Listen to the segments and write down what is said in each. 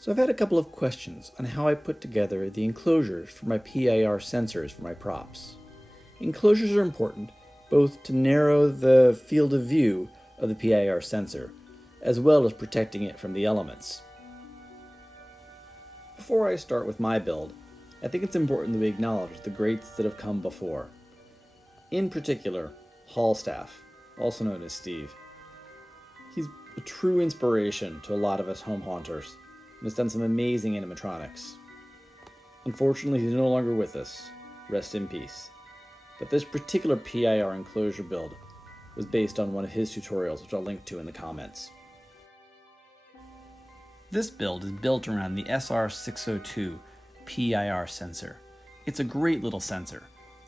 So I've had a couple of questions on how I put together the enclosures for my PIR sensors for my props. Enclosures are important both to narrow the field of view of the PIR sensor, as well as protecting it from the elements. Before I start with my build, I think it's important that we acknowledge the greats that have come before. In particular, Halstaff, also known as Steve. He's a true inspiration to a lot of us home haunters, and has done some amazing animatronics. Unfortunately, he's no longer with us. Rest in peace. But this particular PIR enclosure build was based on one of his tutorials, which I'll link to in the comments. This build is built around the SR602 PIR sensor. It's a great little sensor.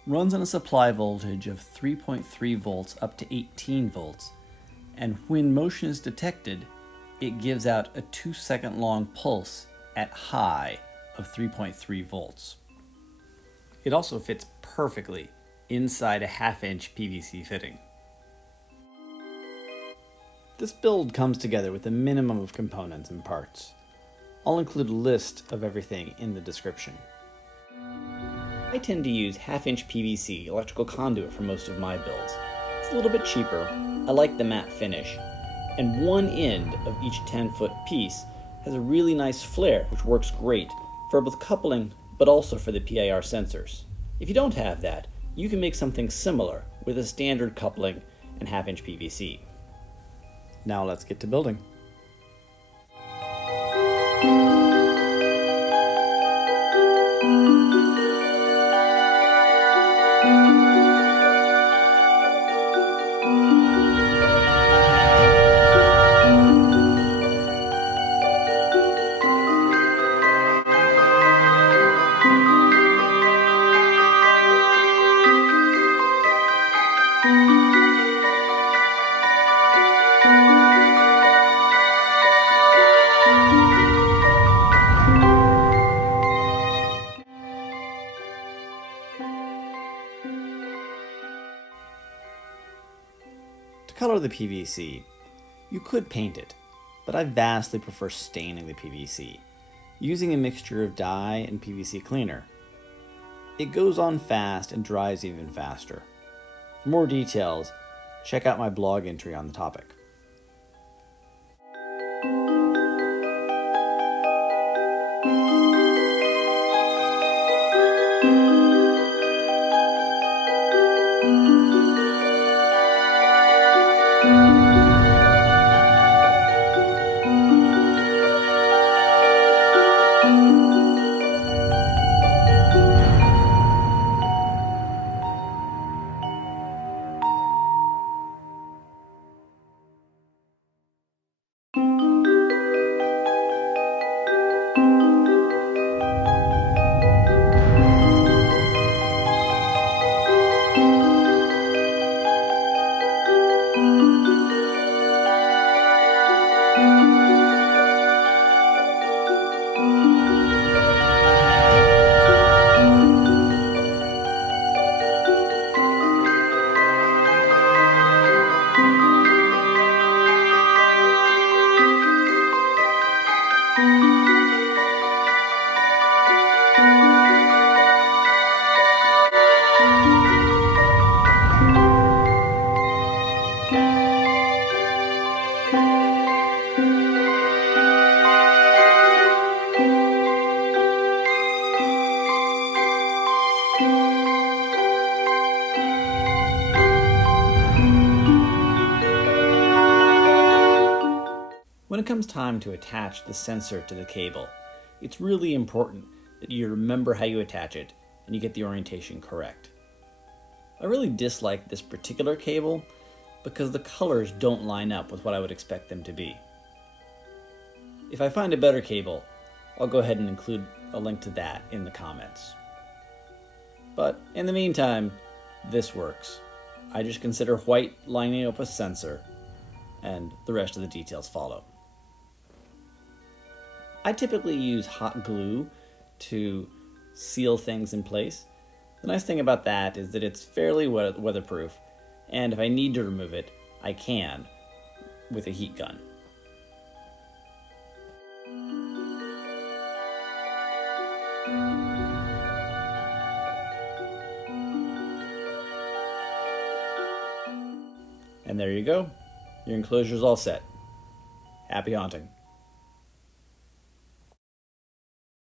Runs on a supply voltage of 3.3 volts up to 18 volts, and when motion is detected, it gives out a 2-second long pulse at high of 3.3 volts. It also fits perfectly inside a 1/2-inch PVC fitting. This build comes together with a minimum of components and parts. I'll include a list of everything in the description. I tend to use 1/2-inch PVC electrical conduit for most of my builds. It's a little bit cheaper, I like the matte finish, and one end of each 10-foot piece has a really nice flare which works great for both coupling but also for the PIR sensors. If you don't have that, you can make something similar with a standard coupling and 1/2-inch PVC. Now let's get to building. To color the PVC, you could paint it, but I vastly prefer staining the PVC, using a mixture of dye and PVC cleaner. It goes on fast and dries even faster. For more details, check out my blog entry on the topic. When it comes time to attach the sensor to the cable, it's really important that you remember how you attach it and you get the orientation correct. I really dislike this particular cable because the colors don't line up with what I would expect them to be. If I find a better cable, I'll go ahead and include a link to that in the comments. But in the meantime, this works. I just consider white lining up a sensor, and the rest of the details follow. I typically use hot glue to seal things in place. The nice thing about that is that it's fairly weatherproof, and if I need to remove it, I can with a heat gun. And there you go. Your enclosure's all set. Happy haunting.